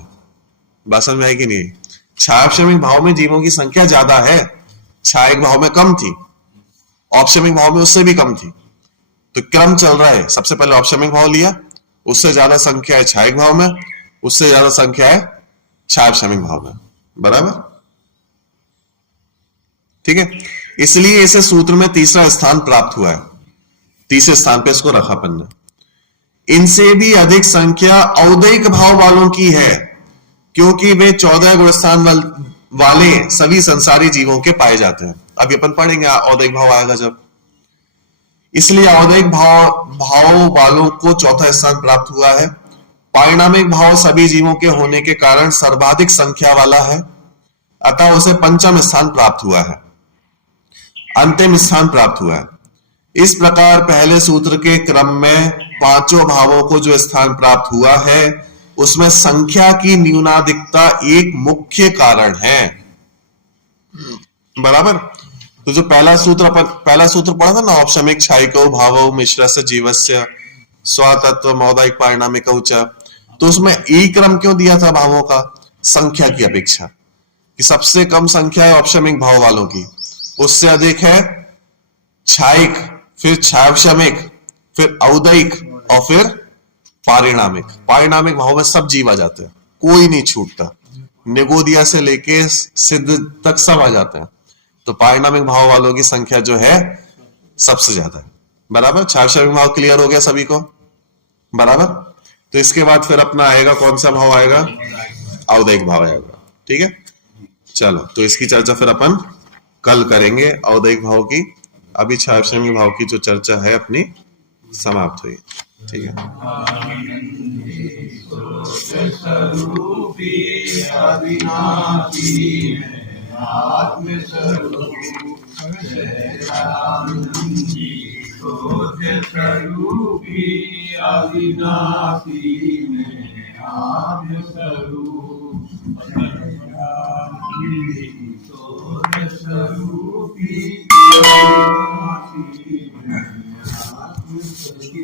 बात समझ में आई कि नहीं? छावशमिक भाव में जीवों की संख्या ज्यादा है, छायिक भाव में कम थी, औपशमिक भाव में उससे भी कम थी। तो क्रम चल रहा है, सबसे पहले औपशमिक भाव लिया, उससे ज्यादा संख्या है छायिक भाव में, उससे ज्यादा संख्या है छावशमिक भाव में। बराबर? ठीक है, इसलिए इसे सूत्र में तीसरा स्थान प्राप्त हुआ है। तीसरे स्थान पे इसको रखा अपन ने। इनसे भी अधिक संख्या औदैक भाव वालों की है, क्योंकि वे 14 गुण स्थान वाले सभी संसारी जीवों के पाए जाते हैं। अभी अपन पढ़ेंगे औदैक भाव आएगा जब। इसलिए औदैक भाव वालों को चौथा स्थान प्राप्त हुआ है। पारिणामिक भाव सभी जीवों के होने के कारण सर्वाधिक संख्या वाला है, अतः उसे पंचम स्थान प्राप्त हुआ है, अंतिम स्थान प्राप्त हुआ है। इस प्रकार पहले सूत्र के क्रम में पांचों भावों को जो स्थान प्राप्त हुआ है उसमें संख्या की न्यूनाधिकता एक मुख्य कारण है। बराबर? तो जो पहला सूत्र पढ़ा था ना, औपशमिक छायिको भावो मिश्रस्य जीवस्य स्वतत्व मौदायिक पारिणामिक उच्च, तो उसमें एक क्रम क्यों दिया था भावों का? संख्या की अपेक्षा, कि सबसे कम संख्या है औपशमिक भाव वालों की, उससे अधिक है छायिक, फिर छावशमिक, फिर औदैक और फिर पारिणामिक। पारिणामिक भाव में सब जीव आ जाते हैं, कोई नहीं छूटता, निगोदिया से लेके सिद्ध तक सब आ जाते हैं। तो पारिणामिक भाव वालों की संख्या जो है सबसे ज्यादा है। बराबर? छावशमिक भाव क्लियर हो गया सभी को? बराबर? तो इसके बाद फिर अपना आएगा कौन सा भाव आएगा? औदैक भाव आएगा। ठीक है, चलो तो इसकी चर्चा फिर अपन कल करेंगे, औदैक भाव की। अभी छावशमिक भाव की जो चर्चा है अपनी समाप्त हुई। ठीक है।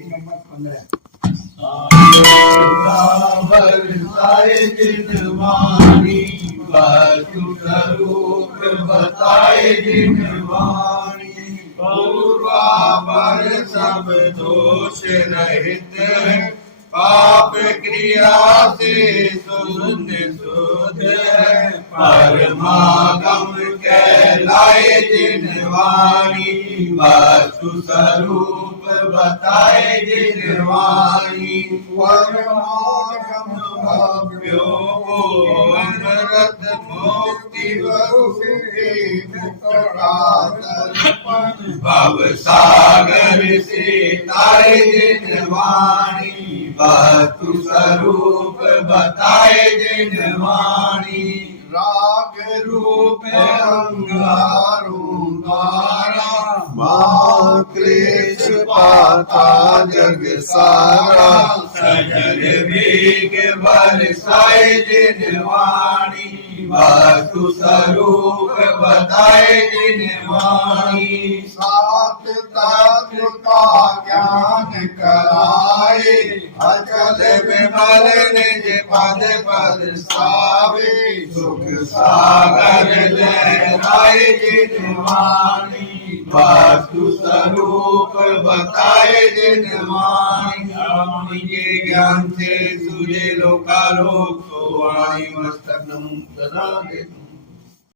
नंबर 15 बरसाए जिनवाणी बसु स्वरूप बताए जिनवाणी पूर्वा पर सब दोष रहित है पाप क्रिया से शून्य शुद्ध है परमागम कहलाए जिनवाणी बसु स्वरूप बताए जिनवाणी परमागम भव्यो अनरत मुक्ति भव सागर से तारे जिनवाणी वस्तु स्वरूप बताए जिनवाणी राग रूप अंगारों द्वारा मां क्लेश पाता जग सारा सजल वेग बरसाए जिनवाणी वस्तु स्वरूप बताए जिनवाणी सात तत्व का ज्ञान कराए अचल विमल निज पद पद सावे सुख सागर लहराए जिनवाणी वस्तु स्वरूप बताए जिनवाणी के ज्ञान से सूझे लोकालोक तो वाणी मस्तक नमो सदा